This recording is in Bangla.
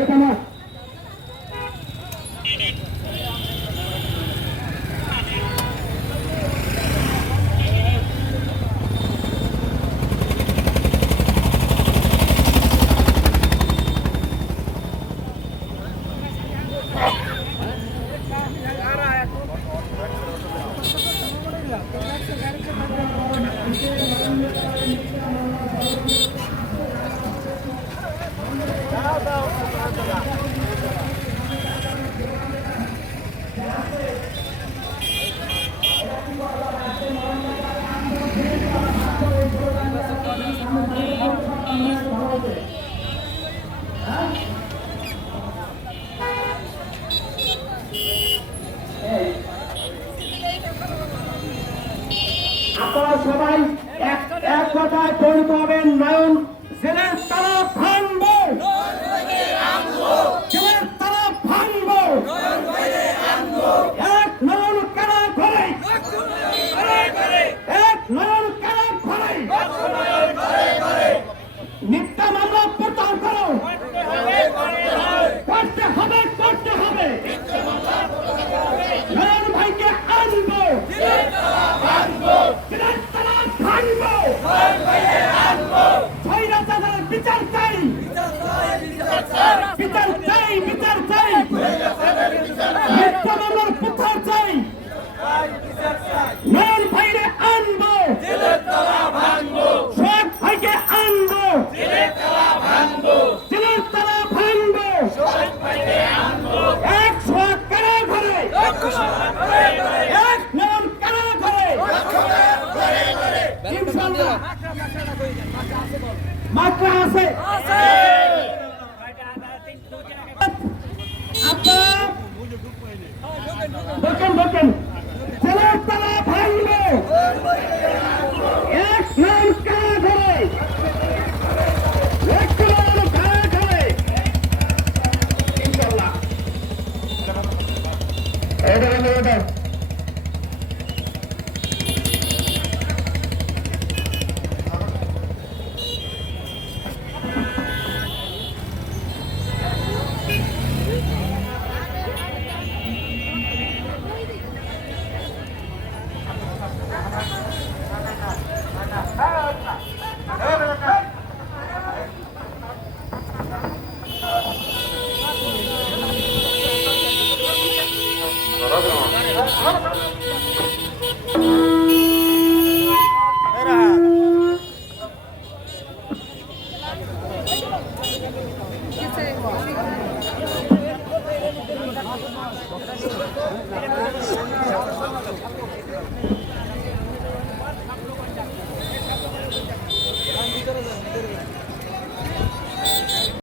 এখানে আপনারা সবাই এক কথায় পরিণত হবেন। নয়ন জেলের তারা ভাঙবো, জেলের তারা ভাঙবো, এক নয়ন কারা ঘরে, এক নয়ন কারা ঘরে, মিথ্যা মামলা প্রত্যাহার করো, করতে হবে, করতে হবে। নয়ন ভাইকে আনবো, জেলের তারা ভাঙবো, স্বৈরাচারের বিচার চাই, বিচার চাই, বিচার চাই, মিথ্যা মামলার প্রত্যাহার চাই। নয়ন ভাইরে আনবো, সোহাগ ভাইকে আনবো, জেলের তালা ভাঙবো, এক সোহাগ কারা ঘরে, এক নয়ন কারা ঘরে। ইনশাআল্লাহ মাত্রা আছে। আপনারা বকেন জেলের তালা ভাঙবো, এক নয়ন কারা ঘরে, এক নয়ন কারা ঘরে। ইনশাআল্লাহ এটা